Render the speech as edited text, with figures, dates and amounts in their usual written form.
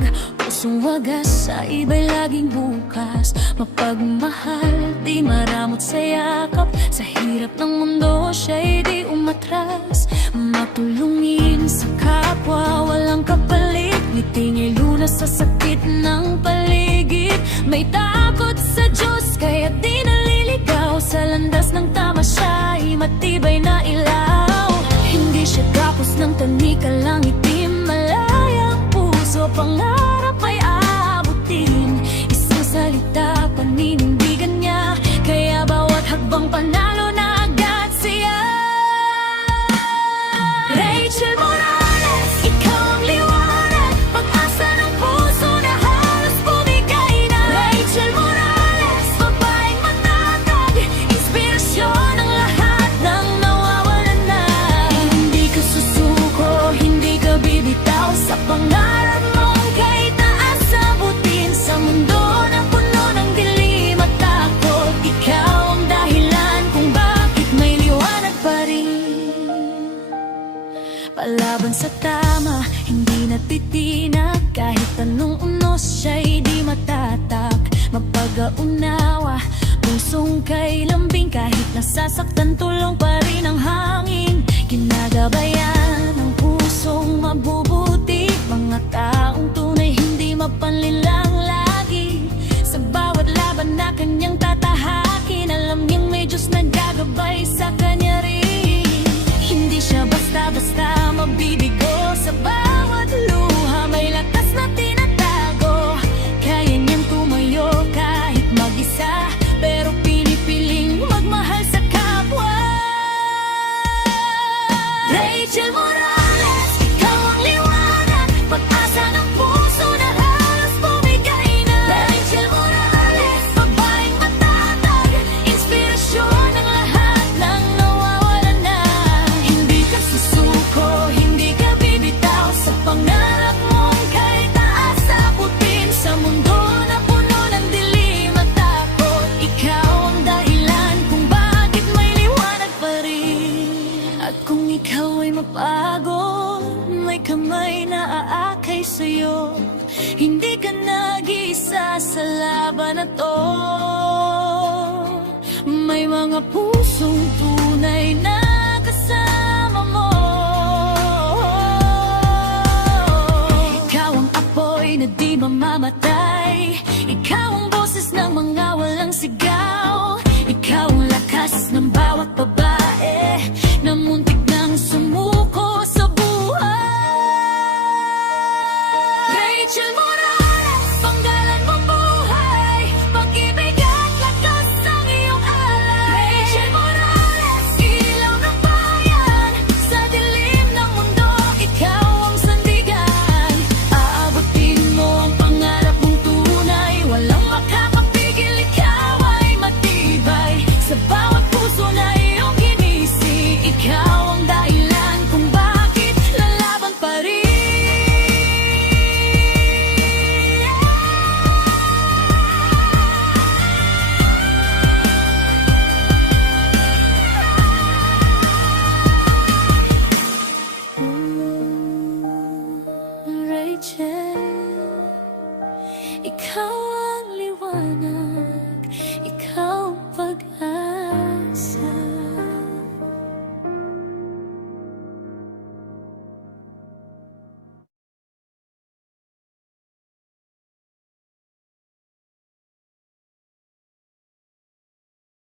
liwanag, pusong wagas sa iba'y laging bukas. Mapagmahal, di maramot sa yakap, sa hirap ng mundo siya'y di umatras. Matulungin sa kapwa, walang kapalit, ngiting lunas sa sakit ng paligid. May takot sa Diyos, kaya di naliligaw, sa landas ng tama siya'y matibay na ilaw. Hindi siya gapos ng tanika lang itim, malayang puso, pangarap ay aabutin. Isang salita, paninindigan niya, kaya bawat hagbang panalo na agad siya. Rachel Morales, ikaw ang liwanag, pag-asa ng puso na halos bumigay na. Rachel Morales, babaeng matatag, inspirasyon ng lahat ng nawawalan na. Hindi ka susuko, hindi ka bibitaw sa pangarap mong kahit taas abutin. Sa mundo na puno ng dilim at takot, ikaw ang dahilan kung bakit may liwanag pa rin. Palaban sa tama, hindi natitinag, kahit anong unos siya'y di matatak. Mapag-aunawa, pusong kay lambing, kahit nasasaktan tulong pa rin ang hangin. Ginagabayan ng pusong mabubuti, mga taong tunay hindi mapanlilang lagi. Sa bawat laban na kanyang tatahakin, alam niyang may Diyos na gagabay sa kanya rin. Hindi siya basta-basta mabibigo, sa bawat luha may lakas na tinatago. Kaya niyang tumayo kahit mag-isa, pero pinipiling magmahal sa kapwa. Rachel Morales, ikaw ang liwanag, pag-asa ng puso na halos bumigay na. Rachel Morales, babaeng matatag, inspirasyon ng lahat ng nawawalan na. Hindi ka susuko, hindi ka bibitaw sa pangarap mong kahit taas abutin. Sa mundo na puno ng dilim at takot, ikaw ang dahilan kung bakit may liwanag pa rin. At kung ikaw ay mapagod, may kamay na aakay sa'yo, hindi ka nag-iisa sa laban na to. May mga pusong tunay na kasama mo. Ikaw ang apoy na di mamamatay, ikaw ang boses ng mga walang sigaw, ikaw ang lakas ng bawat babae na muntik nang sumuko sa buhay. Rachel Morales, panggalan mong buhay, pag-ibig at lakas ang iyong alay. Rachel Morales, ilaw ng bayan, sa dilim ng mundo, ikaw ang sandigan. Aabutin mo ang pangarap mong tunay, walang makakapigil, ikaw ay matibay. Sa bawat puso na iyong ginisi, ikaw ang dahilan kung bakit lalaban pa rin. Rachel, ikaw ang liwanag.